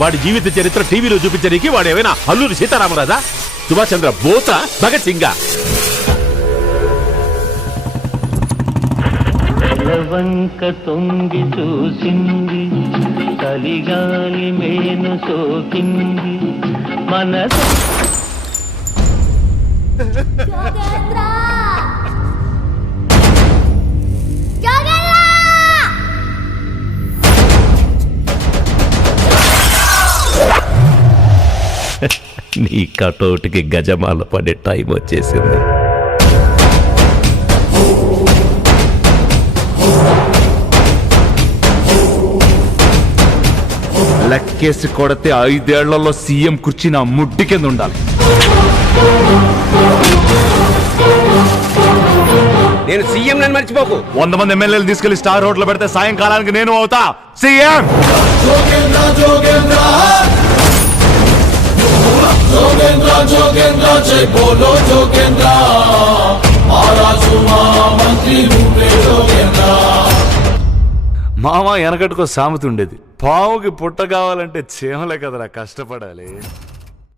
వాడి జీవిత చరిత్ర టీవీలో చూపించడానికి వాడేమైనా అల్లూరి సీతారామరాజా, సుభాష్ చంద్ర బోసా, భగత్ సింగా? వంక తొంగి చూసింది, చలిగాలి మేను సోకింది మనసు. నీ కటౌట్కి గజమాల పడే టైం వచ్చేసింది. లెక్కేసి కొడితే 5 ఏళ్లలో సీఎం కుర్చీ నా ముడ్డి కింద ఉండాలి. నేను సీఎం నన్ను మర్చిపోకు. 100 మంది ఎమ్మెల్యేలు తీసుకెళ్లి స్టార్ హోటల్ పెడితే సాయంకాలానికి నేను అవుతా సీఎం. మామ వెనకట్టుకో సామెత ఉండేది, పావుకి పుట్ట కావాలంటే చీమలే కదరా కష్టపడాలి.